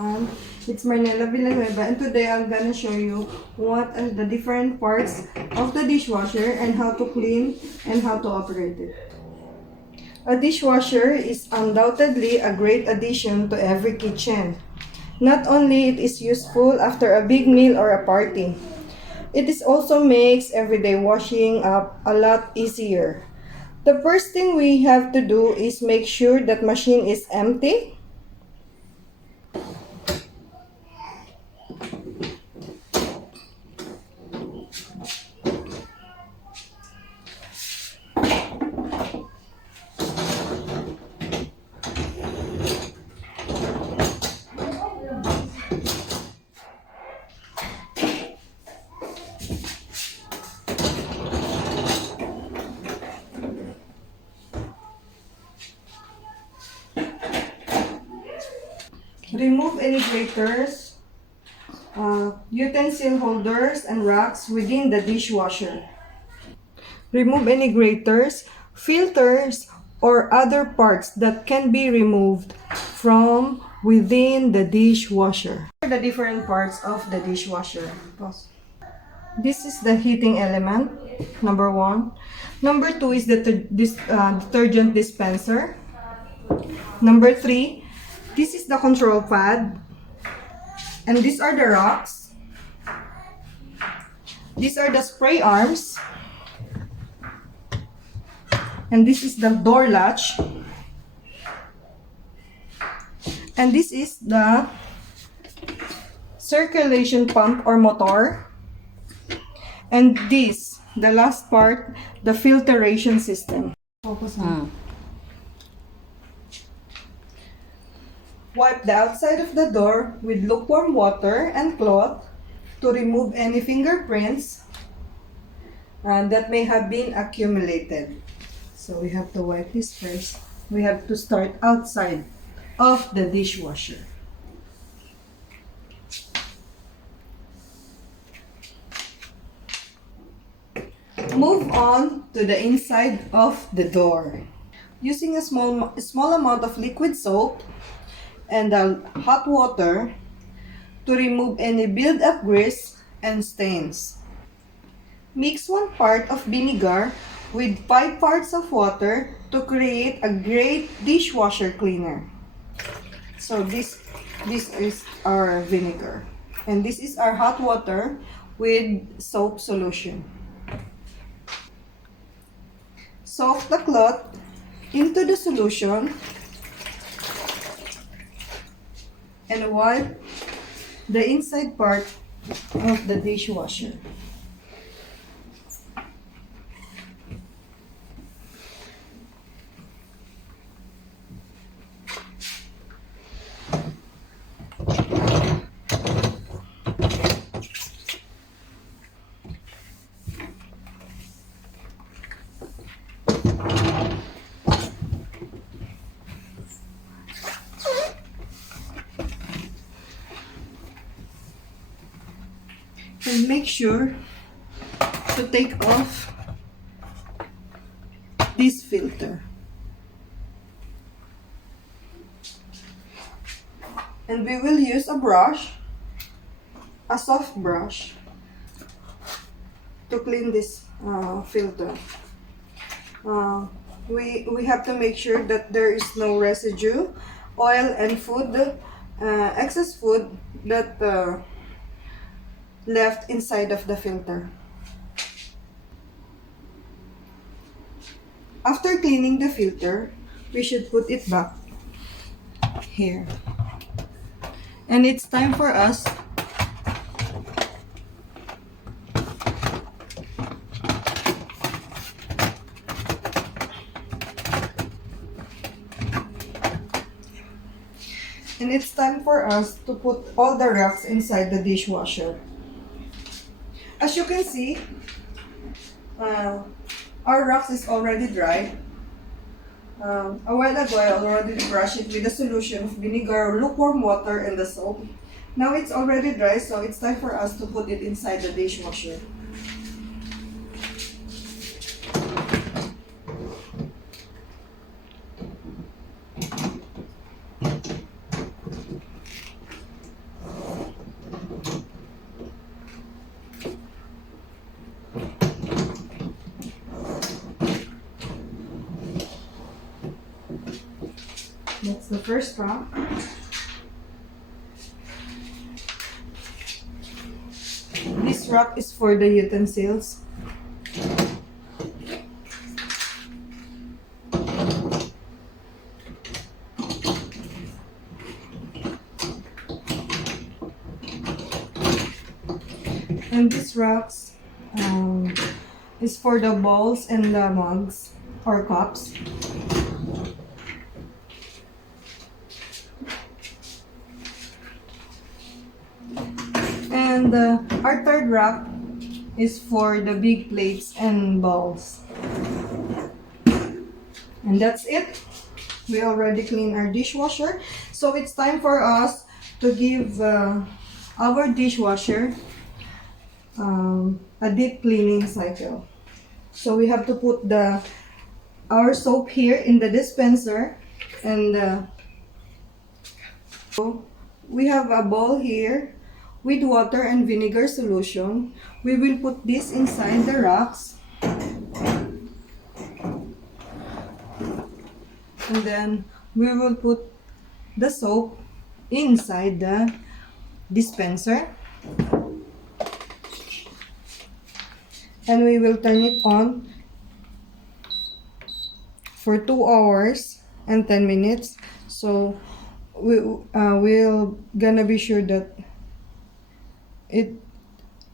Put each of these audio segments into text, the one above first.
It's Marnila, Villanueva, and today I'm gonna show you what are the different parts of the dishwasher and how to clean and how to operate it. A dishwasher is undoubtedly a great addition to every kitchen. Not only it is useful after a big meal or a party, it is also makes everyday washing up a lot easier. The first thing we have to do is make sure that machine is empty. Remove any graters, utensil holders, and racks within the dishwasher. Remove any graters, filters, or other parts that can be removed from within the dishwasher. The different parts of the dishwasher. Pause. This is the heating element, number 1. Number 2 is the detergent dispenser. Number 3, this is the control pad. And these are the rocks. These are the spray arms. And this is the door latch. And this is the circulation pump or motor. And this, the last part, the filtration system. Focus on. Wipe the outside of the door with lukewarm water and cloth to remove any fingerprints that may have been accumulated. So we have to wipe this first. We have to start outside of the dishwasher. Move on to the inside of the door. Using a small amount of liquid soap and hot water to remove any build-up grease and stains. Mix 1 part of vinegar with 5 parts of water to create a great dishwasher cleaner. So this is our vinegar. And this is our hot water with soap solution. Soak the cloth into the solution and wipe the inside part of the dishwasher. And make sure to take off this filter. And we will use a brush, a soft brush, to clean this filter. We have to make sure that there is no residue, oil and food, excess food that left inside of the filter. After cleaning the filter, we should put it back here. And it's time for us to put all the racks inside the dishwasher. As you can see, our rocks is already dry. A while ago, I already brushed it with a solution of vinegar, lukewarm water, and the soap. Now it's already dry, so it's time for us to put it inside the dishwasher. first rack. This rack is for the utensils. And this racks is for the bowls and the mugs or cups. And our third rack is for the big plates and bowls. And that's it. We already cleaned our dishwasher. So it's time for us to give our dishwasher a deep cleaning cycle. So we have to put our soap here in the dispenser, and so we have a bowl here with water and vinegar solution. We will put this inside the racks, and then we will put the soap inside the dispenser, and we will turn it on for 2 hours and 10 minutes. So we'll gonna be sure that it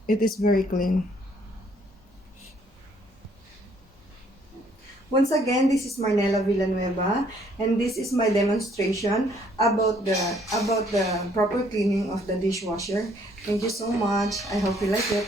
is very clean. Once again, this is Marnila Villanueva, and this is my demonstration about the proper cleaning of the dishwasher. Thank you so much. I hope you like it.